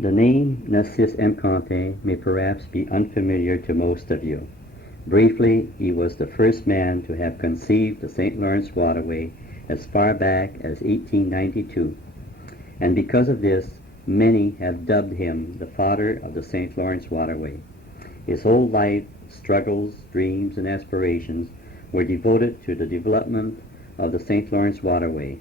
The name Narcisse Cantin may perhaps be unfamiliar to most of you. Briefly, he was the first man to have conceived the St. Lawrence waterway as far back as 1892, and because of this, many have dubbed him the father of the St. Lawrence waterway. His whole life, struggles, dreams, and aspirations were devoted to the development of the St. Lawrence waterway.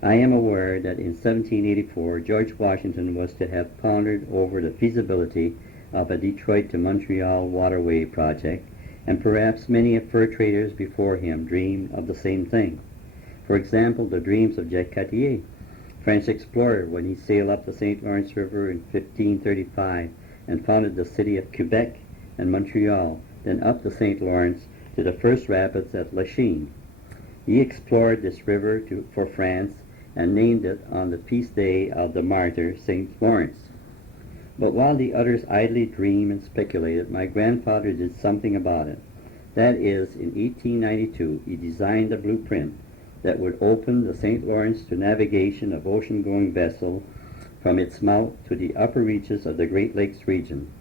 I am aware that in 1784 George Washington was to have pondered over the feasibility of a Detroit to Montreal waterway project, and perhaps many fur traders before him dreamed of the same thing. For example, the dreams of Jacques Cartier, French explorer, when he sailed up the St. Lawrence River in 1535 and founded the city of Quebec and Montreal, then up the St. Lawrence to the first rapids at Lachine. He explored this river for France and named it on the feast day of the martyr St. Lawrence. But while the others idly dreamed and speculated, my grandfather did something about it. That is, in 1892 he designed a blueprint that would open the St. Lawrence to navigation of ocean-going vessels from its mouth to the upper reaches of the Great Lakes region.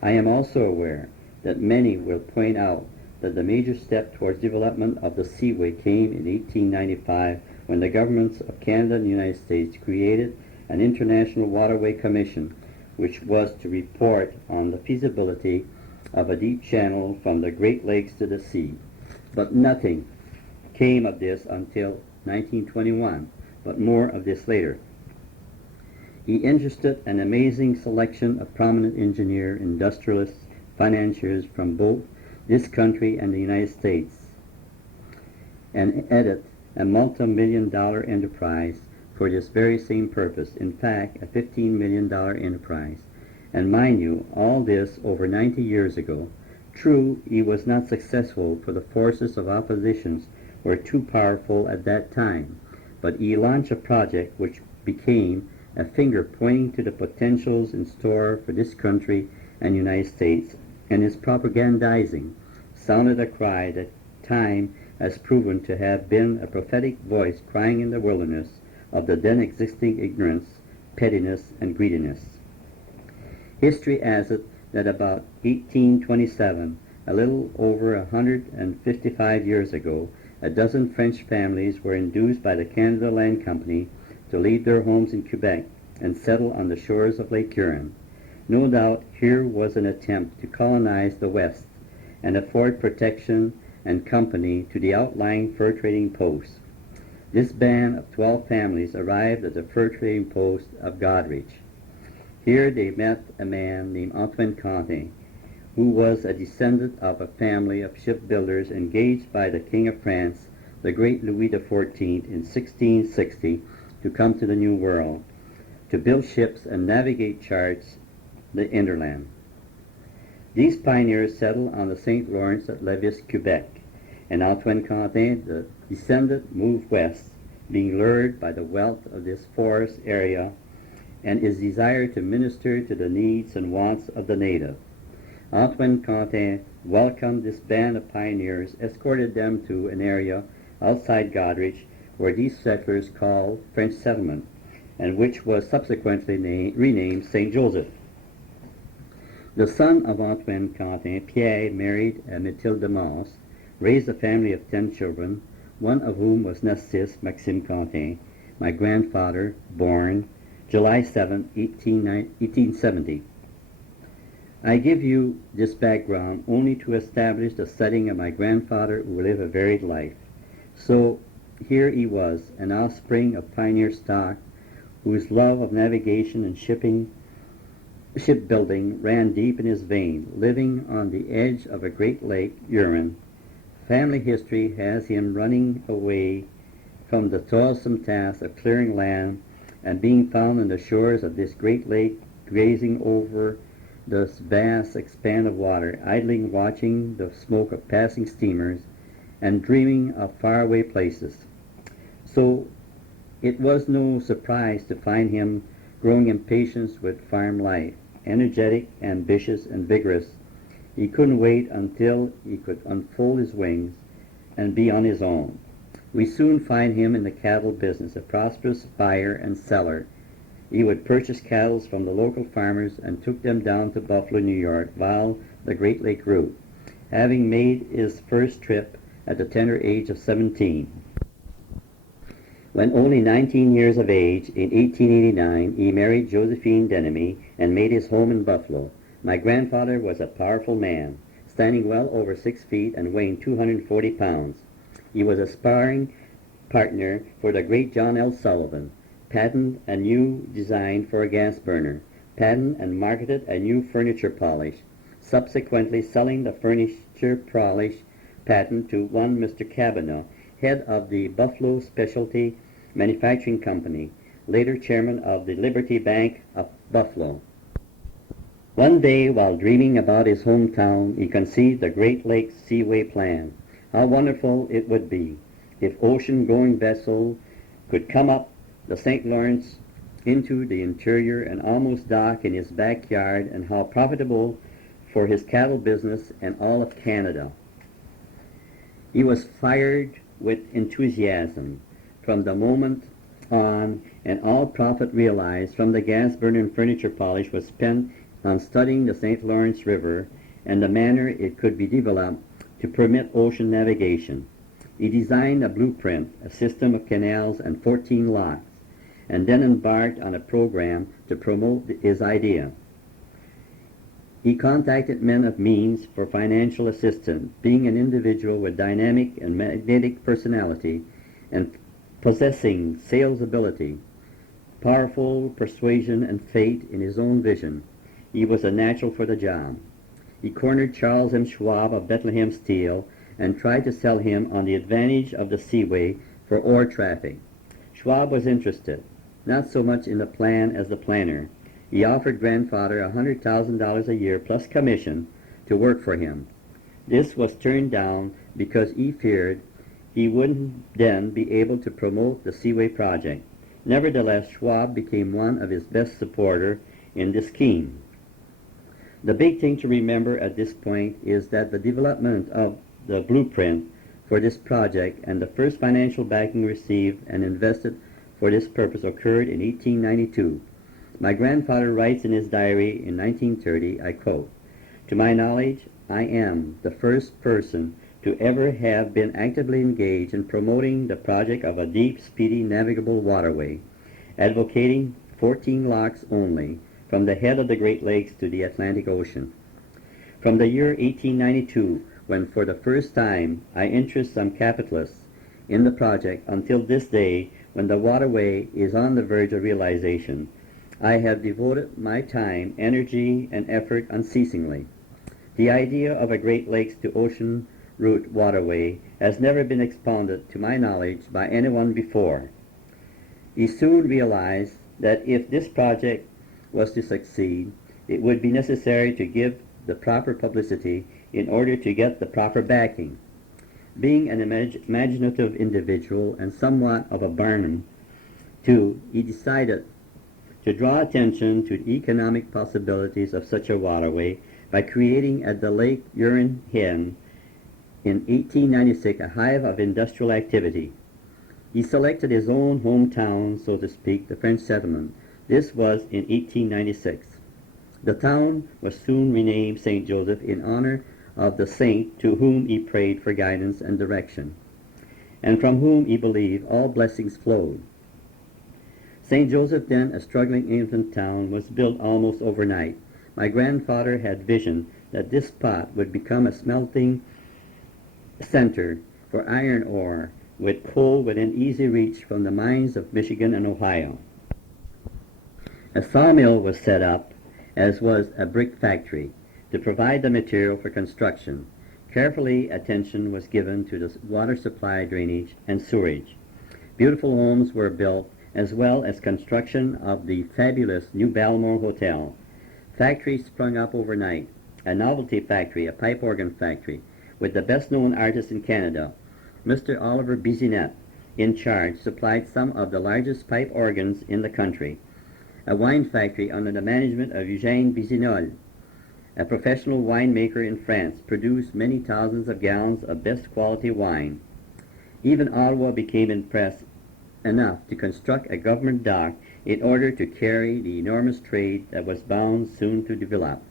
I am also aware that many will point out that the major step towards development of the Seaway came in 1895 when the governments of Canada and the United States created an International Waterway Commission, which was to report on the feasibility of a deep channel from the Great Lakes to the sea. But nothing came of this until 1921, but more of this later. He interested an amazing selection of prominent engineers, industrialists, financiers from both this country and the United States, and headed a multi-million-dollar enterprise for this very same purpose, in fact, a $15 million enterprise. And mind you, all this over 90 years ago. True, he was not successful, for the forces of opposition were too powerful at that time, but he launched a project which became a finger pointing to the potentials in store for this country and United States, and his propagandizing sounded a cry that time has proven to have been a prophetic voice crying in the wilderness of the then existing ignorance, pettiness, and greediness. History has it that about 1827, a little over 155 years ago, a dozen French families were induced by the Canada Land Company to leave their homes in Quebec and settle on the shores of Lake Huron. No doubt here was an attempt to colonize the West and afford protection and company to the outlying fur trading posts. This band of 12 families arrived at the fur trading post of Goderich. Here they met a man named Antoine Cantin, who was a descendant of a family of shipbuilders engaged by the King of France, the great Louis XIV, in 1660 to come to the New World, to build ships and navigate charts the hinterland. These pioneers settled on the St. Lawrence at Lévis, Quebec, and Antoine Cantin, the descendant, moved west, being lured by the wealth of this forest area and his desire to minister to the needs and wants of the native. Antoine Cantin welcomed this band of pioneers, escorted them to an area outside Goderich where these settlers called French Settlement, and which was subsequently renamed St. Joseph. The son of Antoine Cantin, Pierre, married Mathilde de Mans, raised a family of 10 children, one of whom was Narcisse Maxime Cantin, my grandfather, born July 7, 1870. I give you this background only to establish the setting of my grandfather, who lived a varied life. So here he was, an offspring of pioneer stock, whose love of navigation and shipbuilding ran deep in his veins, living on the edge of a great lake, Huron. Family history has him running away from the toilsome task of clearing land and being found on the shores of this great lake, grazing over this vast expanse of water, idly watching the smoke of passing steamers and dreaming of faraway places. So it was no surprise to find him growing impatient with farm life, energetic, ambitious, and vigorous. He couldn't wait until he could unfold his wings and be on his own. We soon find him in the cattle business, a prosperous buyer and seller He would purchase cattle from the local farmers and took them down to Buffalo, New York, via the Great Lake route, having made his first trip at the tender age of 17. When only 19 years of age, in 1889, he married Josephine N.E.C. and made his home in Buffalo. My grandfather was a powerful man, standing well over 6 feet and weighing 240 pounds. He was a sparring partner for the great John L. Sullivan, patented a new design for a gas burner, patented and marketed a new furniture polish, subsequently selling the furniture polish patent to one Mr. Cabana, head of the Buffalo Specialty Manufacturing Company, later chairman of the Liberty Bank of Buffalo. One day, while dreaming about his hometown, he conceived the Great Lakes Seaway plan. How wonderful it would be if ocean-going vessels could come up the St. Lawrence into the interior and almost dock in his backyard, and how profitable for his cattle business and all of Canada. He was fired with enthusiasm from the moment on, and all profit realized from the gas burner and furniture polish was spent on studying the St. Lawrence River and the manner it could be developed to permit ocean navigation. He designed a blueprint, a system of canals and 14 locks, and then embarked on a program to promote his idea. He contacted men of means for financial assistance, being an individual with dynamic and magnetic personality and possessing sales ability, powerful persuasion and faith in his own vision. He was a natural for the job. He cornered Charles M. Schwab of Bethlehem Steel and tried to sell him on the advantage of the seaway for ore traffic. Schwab was interested, not so much in the plan as the planner. He offered grandfather $100,000 a year plus commission to work for him. This was turned down because he feared he wouldn't then be able to promote the Seaway project. Nevertheless, Schwab became one of his best supporters in this scheme. The big thing to remember at this point is that the development of the blueprint for this project and the first financial backing received and invested for this purpose occurred in 1892. My grandfather writes in his diary in 1930, I quote, "To my knowledge, I am the first person to ever have been actively engaged in promoting the project of a deep, speedy, navigable waterway, advocating 14 locks only, from the head of the Great Lakes to the Atlantic Ocean. From the year 1892, when for the first time I interest some capitalists in the project, until this day, when the waterway is on the verge of realization, I have devoted my time, energy, and effort unceasingly. The idea of a Great Lakes to ocean route waterway has never been expounded, to my knowledge, by anyone before." He soon realized that if this project was to succeed, it would be necessary to give the proper publicity in order to get the proper backing. Being an imaginative individual and somewhat of a Barnum, too, he decided to draw attention to the economic possibilities of such a waterway by creating at the Lake Huron Hen in 1896 a hive of industrial activity. He selected his own hometown, so to speak, the French settlement. This was in 1896. The town was soon renamed St. Joseph in honor of the saint to whom he prayed for guidance and direction, and from whom he believed all blessings flowed. St. Joseph, then a struggling infant town, was built almost overnight. My grandfather had vision that this spot would become a smelting center for iron ore, with coal within easy reach from the mines of Michigan and Ohio. A sawmill was set up, as was a brick factory, to provide the material for construction. Carefully attention was given to the water supply, drainage, and sewerage. Beautiful homes were built, as well as construction of the fabulous New Balmore Hotel. Factories sprung up overnight. A novelty factory, a pipe organ factory, with the best-known artist in Canada, Mr. Oliver Bizinet, in charge, supplied some of the largest pipe organs in the country. A wine factory under the management of Eugène Bizinol, a professional winemaker in France, produced many thousands of gallons of best quality wine. Even Ottawa became impressed enough to construct a government dock in order to carry the enormous trade that was bound soon to develop.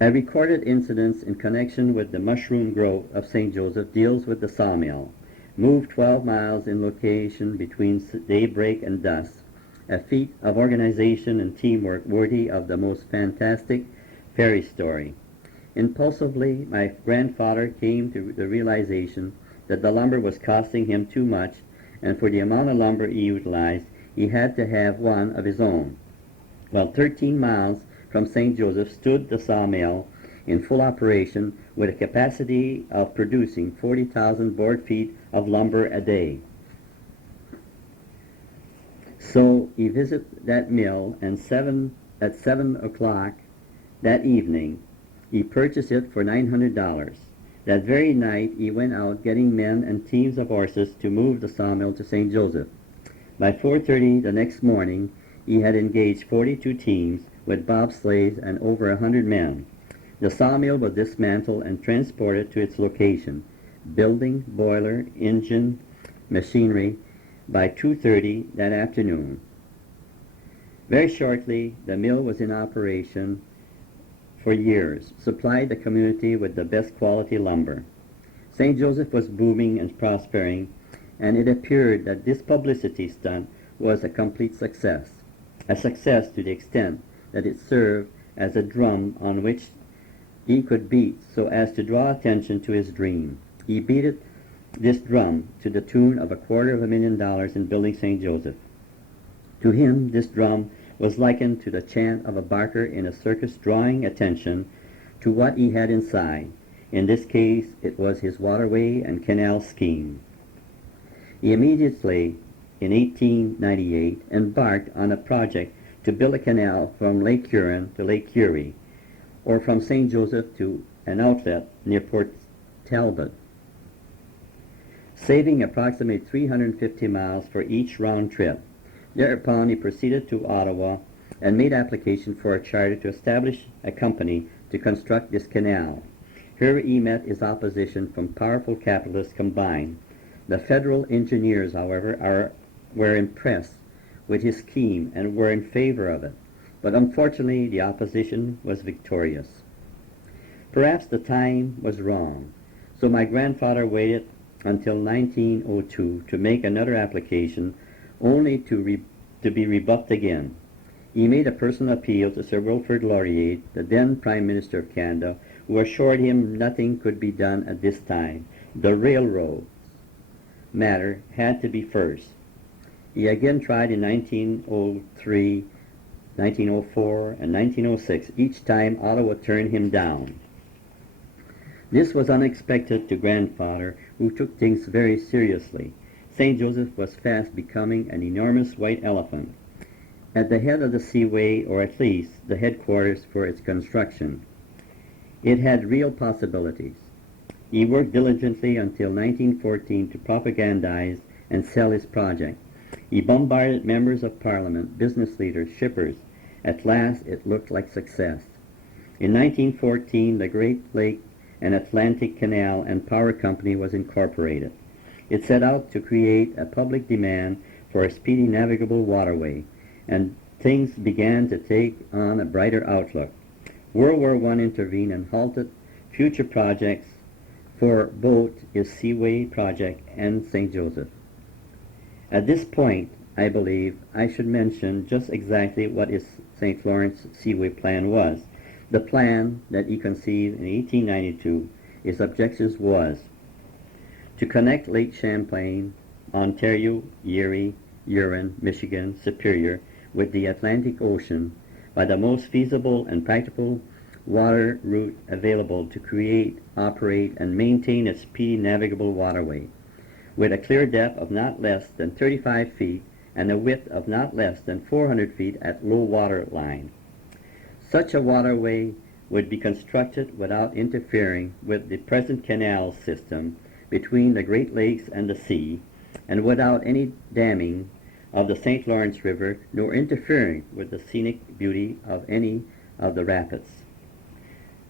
A recorded incident in connection with the mushroom growth of St. Joseph deals with the sawmill, moved 12 miles in location between daybreak and dusk, a feat of organization and teamwork worthy of the most fantastic fairy story. Impulsively, my grandfather came to the realization that the lumber was costing him too much, and for the amount of lumber he utilized, he had to have one of his own. Well, 13 miles from St. Joseph stood the sawmill in full operation with a capacity of producing 40,000 board feet of lumber a day. So he visited that mill, and at 7 o'clock that evening, he purchased it for $900. That very night, he went out getting men and teams of horses to move the sawmill to St. Joseph. By 4:30 the next morning, he had engaged 42 teams with bobsleighs and over 100 men. The sawmill was dismantled and transported to its location, building, boiler, engine, machinery, by 2:30 that afternoon. Very shortly, the mill was in operation for years, supplied the community with the best quality lumber. St. Joseph was booming and prospering, and it appeared that this publicity stunt was a complete success. A success to the extent that it served as a drum on which he could beat so as to draw attention to his dream. He beat this drum to the tune of $250,000 in building St. Joseph. To him, this drum was likened to the chant of a barker in a circus, drawing attention to what he had inside. In this case, it was his waterway and canal scheme. He immediately, in 1898, embarked on a project to build a canal from Lake Huron to Lake Erie, or from St. Joseph to an outlet near Port Talbot, saving approximately 350 miles for each round trip. Thereupon he proceeded to Ottawa and made application for a charter to establish a company to construct this canal. Here he met his opposition from powerful capitalists combined. The federal engineers, however, were impressed with his scheme and were in favor of it, but unfortunately the opposition was victorious. Perhaps the time was wrong, so my grandfather waited until 1902 to make another application, only to be rebuffed again. He made a personal appeal to Sir Wilfrid Laurier, the then Prime Minister of Canada, who assured him nothing could be done at this time. The railroad matter had to be first. He again tried in 1903, 1904, and 1906. Each time Ottawa turned him down. This was unexpected to grandfather, who took things very seriously. St. Joseph was fast becoming an enormous white elephant, at the head of the seaway, or at least the headquarters for its construction. It had real possibilities. He worked diligently until 1914 to propagandize and sell his project. He bombarded members of Parliament, business leaders, shippers. At last, it looked like success. In 1914, the Great Lake and Atlantic Canal and Power Company was incorporated. It set out to create a public demand for a speedy navigable waterway, and things began to take on a brighter outlook. World War I intervened and halted future projects for both his Seaway project and St. Joseph. At this point, I believe I should mention just exactly what his St. Lawrence Seaway plan was. The plan that he conceived in 1892, his objectives was to connect Lake Champlain, Ontario, Erie, Huron, Michigan, Superior with the Atlantic Ocean by the most feasible and practical water route available to create, operate, and maintain a speedy navigable waterway with a clear depth of not less than 35 feet and a width of not less than 400 feet at low water line. Such a waterway would be constructed without interfering with the present canal system between the Great Lakes and the sea, and without any damming of the St. Lawrence River, nor interfering with the scenic beauty of any of the rapids.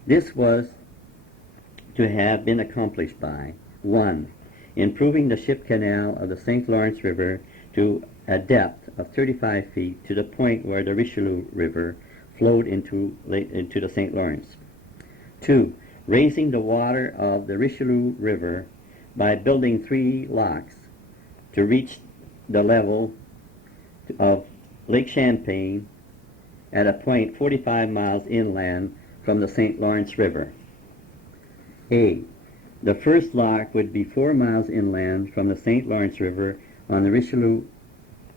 This was to have been accomplished by 1. Improving the ship canal of the St. Lawrence River to a depth of 35 feet to the point where the Richelieu River flowed into the St. Lawrence. 2. Raising the water of the Richelieu River by building 3 locks to reach the level of Lake Champlain at a point 45 miles inland from the St. Lawrence River. A. The first lock would be 4 miles inland from the St. Lawrence River on the Richelieu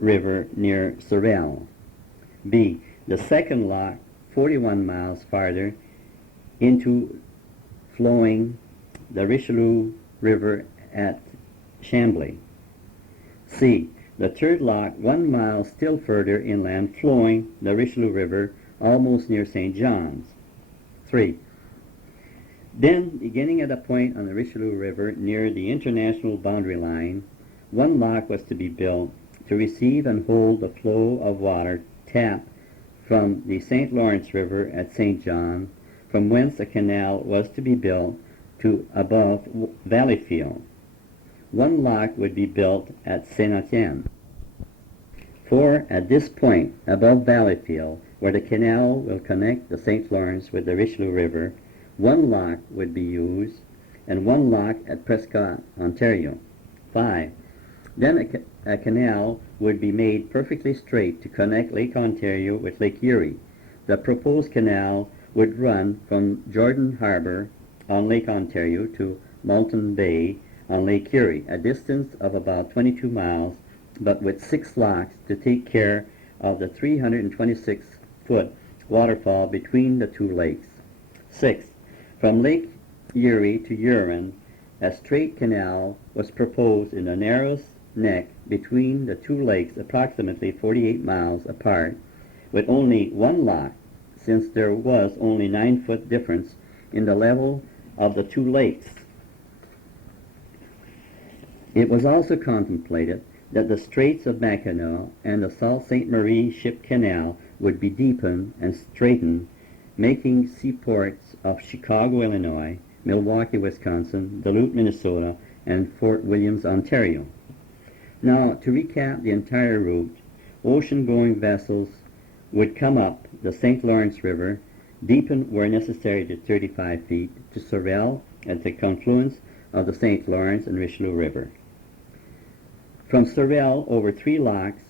River near Sorel. B. The second lock 41 miles farther into flowing the Richelieu River at Chambly. C. The third lock 1 mile still further inland flowing the Richelieu River almost near St. John's. 3. Then, beginning at a point on the Richelieu River near the international boundary line, 1 lock was to be built to receive and hold the flow of water tapped from the St. Lawrence River at St. John, from whence a canal was to be built to above Valleyfield. 1 lock would be built at Saint-Etienne. 4. At this point, above Valleyfield, where the canal will connect the St. Lawrence with the Richelieu River, 1 lock would be used, and 1 lock at Prescott, Ontario. 5. Then a canal would be made perfectly straight to connect Lake Ontario with Lake Erie. The proposed canal would run from Jordan Harbor on Lake Ontario to Moulton Bay on Lake Erie, a distance of about 22 miles, but with 6 locks to take care of the 326-foot waterfall between the 2 lakes. 6. From Lake Erie to Huron, a straight canal was proposed in the narrowest neck between the 2 lakes, approximately 48 miles apart, with only 1 lock, since there was only 9-foot difference in the level of the 2 lakes. It was also contemplated that the Straits of Mackinac and the Sault Ste. Marie Ship Canal would be deepened and straightened, making seaports of Chicago, Illinois, Milwaukee, Wisconsin, Duluth, Minnesota, and Fort Williams, Ontario. Now, to recap the entire route, ocean-going vessels would come up the St. Lawrence River, deepen where necessary to 35 feet, to Sorel at the confluence of the St. Lawrence and Richelieu River. From Sorel over 3 locks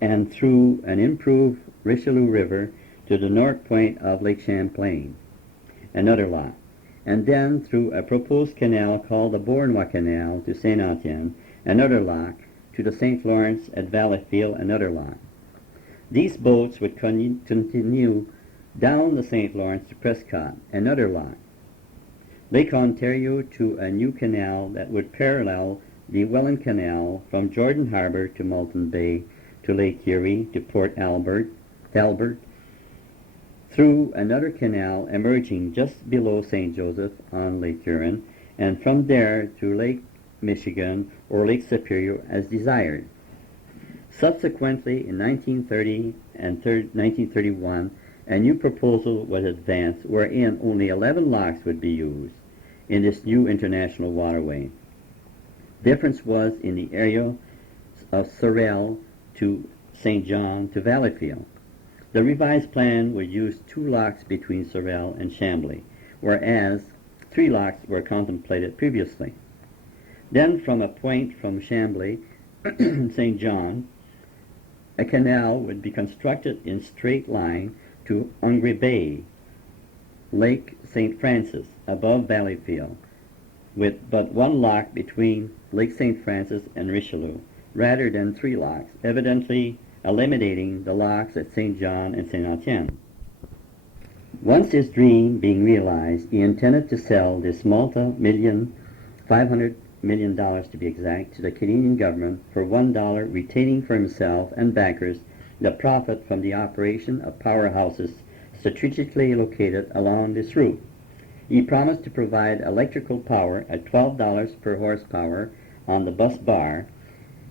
and through an improved Richelieu River to the north point of Lake Champlain, another lock, and then through a proposed canal called the Bournois Canal to Saint-Etienne, another lock, to the St. Lawrence at Valleyfield, another lock. These boats would continue down the St. Lawrence to Prescott, another lock. Lake Ontario to a new canal that would parallel the Welland Canal from Jordan Harbor to Moulton Bay to Lake Erie to Port Talbot, through another canal emerging just below St. Joseph on Lake Huron, and from there to Lake Michigan or Lake Superior as desired. Subsequently, in 1930 and 1931, a new proposal was advanced wherein only 11 locks would be used in this new international waterway. Difference was in the area of Sorel to St. John to Valleyfield. The revised plan would use 2 locks between Sorel and Chambly, whereas 3 locks were contemplated previously. Then from a point from Chambly, St. John, a canal would be constructed in straight line to Hungry Bay, Lake St. Francis, above Valleyfield, with but 1 lock between Lake St. Francis and Richelieu, rather than 3 locks, evidently eliminating the locks at St. John and St. Etienne. Once his dream being realized, he intended to sell this multi-million, $500 million to be exact, to the Canadian government for $1, retaining for himself and backers the profit from the operation of powerhouses strategically located along this route. He promised to provide electrical power at $12 per horsepower on the bus bar,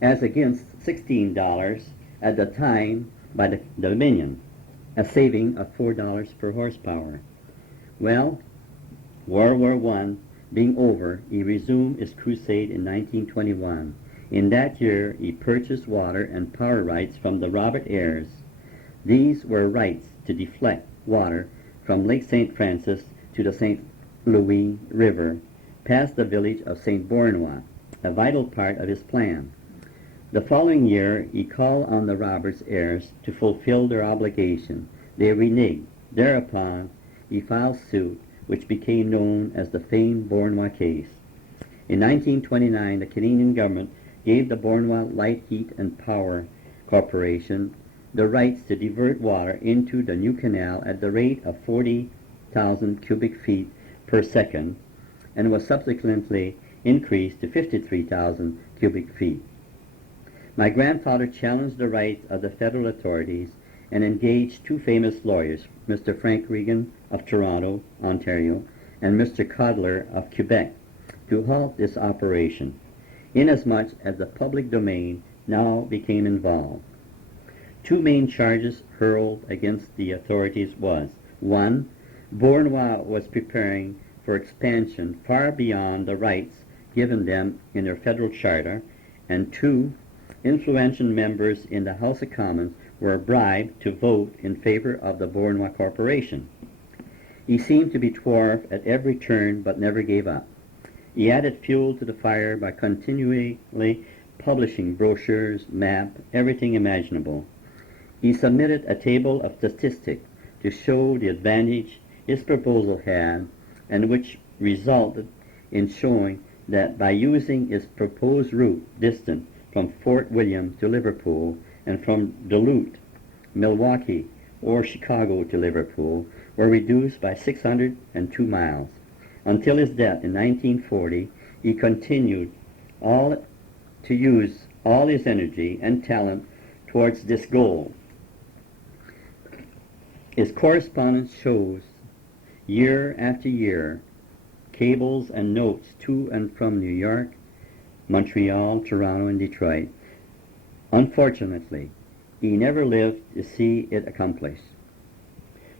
as against $16 at the time by the Dominion, a saving of $4 per horsepower. Well, World War I being over, he resumed his crusade in 1921. In that year he purchased water and power rights from the Robert heirs. These were rights to deflect water from Lake St. Francis to the St. Louis River, past the village of St. Benoit, a vital part of his plan. The following year he called on the Roberts heirs to fulfill their obligation. They reneged. Thereupon he filed suit, which became known as the famed Benoit case. In 1929, the Canadian government gave the Benoit Light, Heat and Power Corporation the rights to divert water into the new canal at the rate of 40,000 cubic feet per second, and was subsequently increased to 53,000 cubic feet. My grandfather challenged the rights of the federal authorities and engaged two famous lawyers, Mr. Frank Regan of Toronto, Ontario, and Mr. Codler of Quebec, to halt this operation, inasmuch as the public domain now became involved. Two main charges hurled against the authorities was, 1. Benoit was preparing for expansion far beyond the rights given them in their federal charter, and 2. Influential members in the House of Commons were bribed to vote in favor of the Benoit Corporation. He seemed to be dwarfed at every turn but never gave up. He added fuel to the fire by continually publishing brochures, maps, everything imaginable. He submitted a table of statistics to show the advantage his proposal had, and which resulted in showing that by using his proposed route distant from Fort William to Liverpool and from Duluth, Milwaukee, or Chicago to Liverpool were reduced by 602 miles. Until his death in 1940, he continued to use all his energy and talent towards this goal. His correspondence shows year after year cables and notes to and from New York, Montreal, Toronto, and Detroit. Unfortunately, he never lived to see it accomplished.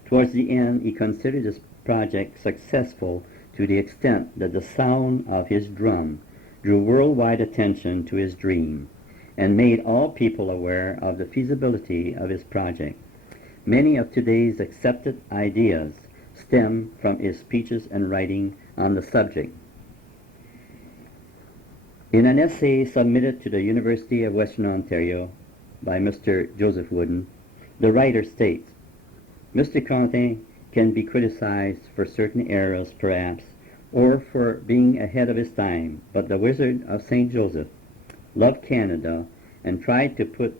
Towards the end, he considered this project successful to the extent that the sound of his drum drew worldwide attention to his dream and made all people aware of the feasibility of his project. Many of today's accepted ideas stem from his speeches and writing on the subject. In an essay submitted to the University of Western Ontario by Mr. Joseph Wooden, the writer states, Mr. Cantin can be criticized for certain errors, perhaps, or for being ahead of his time, but the Wizard of St. Joseph loved Canada and tried to put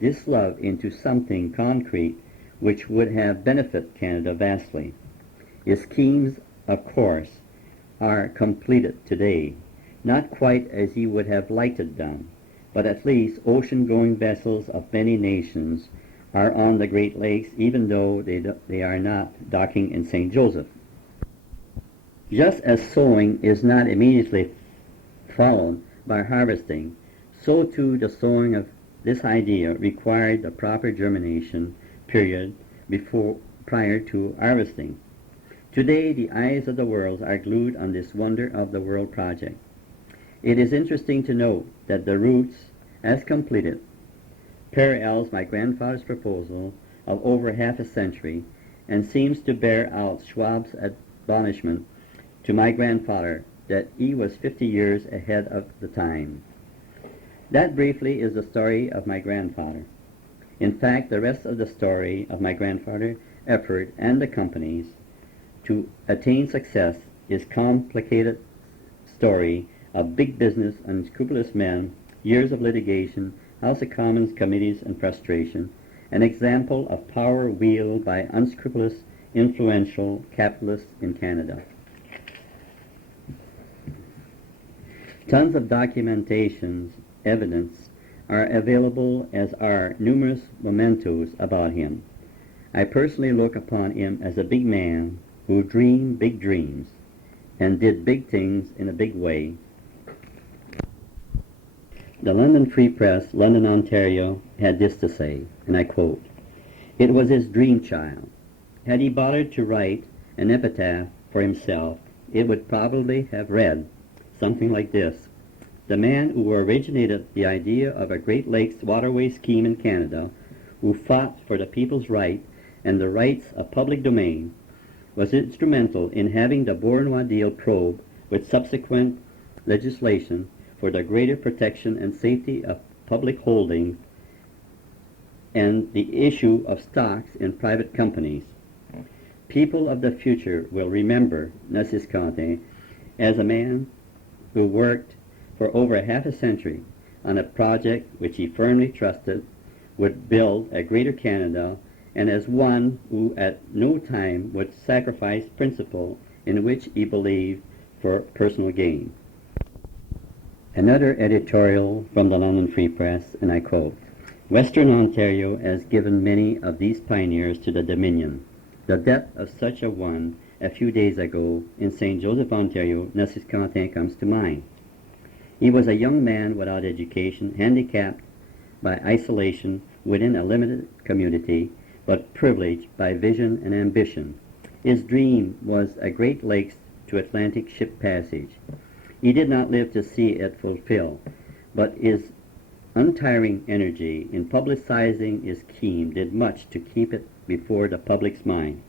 this love into something concrete which would have benefited Canada vastly. His schemes, of course, are completed today, not quite as he would have liked it done, but at least ocean-going vessels of many nations are on the Great Lakes, even though they are not docking in St. Joseph. Just as sowing is not immediately followed by harvesting, so too the sowing of this idea required the proper germination period prior to harvesting. Today, the eyes of the world are glued on this wonder of the world project. It is interesting to note that the roots, as completed, parallels my grandfather's proposal of over half a century and seems to bear out Schwab's admonishment to my grandfather that he was 50 years ahead of the time. That briefly is the story of my grandfather. In fact, the rest of the story of my grandfather's effort and the company's to attain success is complicated story of big business, unscrupulous men, years of litigation, House of Commons committees and frustration, an example of power wielded by unscrupulous, influential capitalists in Canada. Tons of documentations, evidence, are available, as are numerous mementos about him. I personally look upon him as a big man who dreamed big dreams and did big things in a big way. The London Free Press, London, Ontario, had this to say, and I quote, "It was his dream child. Had he bothered to write an epitaph for himself, it would probably have read something like this: the man who originated the idea of a Great Lakes waterway scheme in Canada, who fought for the people's right and the rights of public domain, was instrumental in having the Bournois deal probe with subsequent legislation for the greater protection and safety of public holdings and the issue of stocks in private companies. People of the future will remember Narcisse Cantin as a man who worked for over half a century on a project which he firmly trusted would build a greater Canada, and as one who at no time would sacrifice principle in which he believed for personal gain. Another editorial from the London Free Press, and I quote, "Western Ontario has given many of these pioneers to the Dominion. The death of such a one a few days ago in St. Joseph, Ontario, Narcisse Cantin comes to mind. He was a young man without education, handicapped by isolation within a limited community, but privileged by vision and ambition. His dream was a Great Lakes to Atlantic ship passage. He did not live to see it fulfilled, but his untiring energy in publicizing his scheme did much to keep it before the public's mind.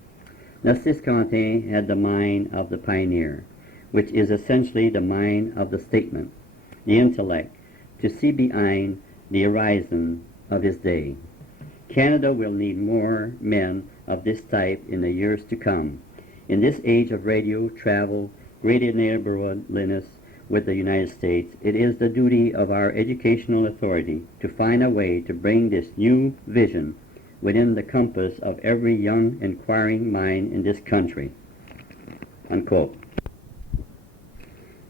Narcisse Cantin had the mind of the pioneer, which is essentially the mind of the statesman, the intellect, to see behind the horizon of his day. Canada will need more men of this type in the years to come. In this age of radio, travel, greater neighborliness with the United States, it is the duty of our educational authority to find a way to bring this new vision within the compass of every young, inquiring mind in this country." Unquote.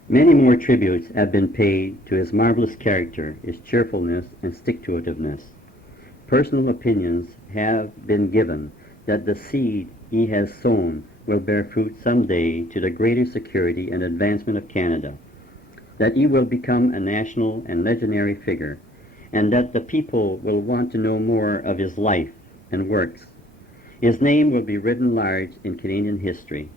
Many more tributes have been paid to his marvelous character, his cheerfulness, and stick-to-itiveness. Personal opinions have been given that the seed he has sown will bear fruit someday to the greater security and advancement of Canada, that he will become a national and legendary figure, and that the people will want to know more of his life and works. His name will be written large in Canadian history.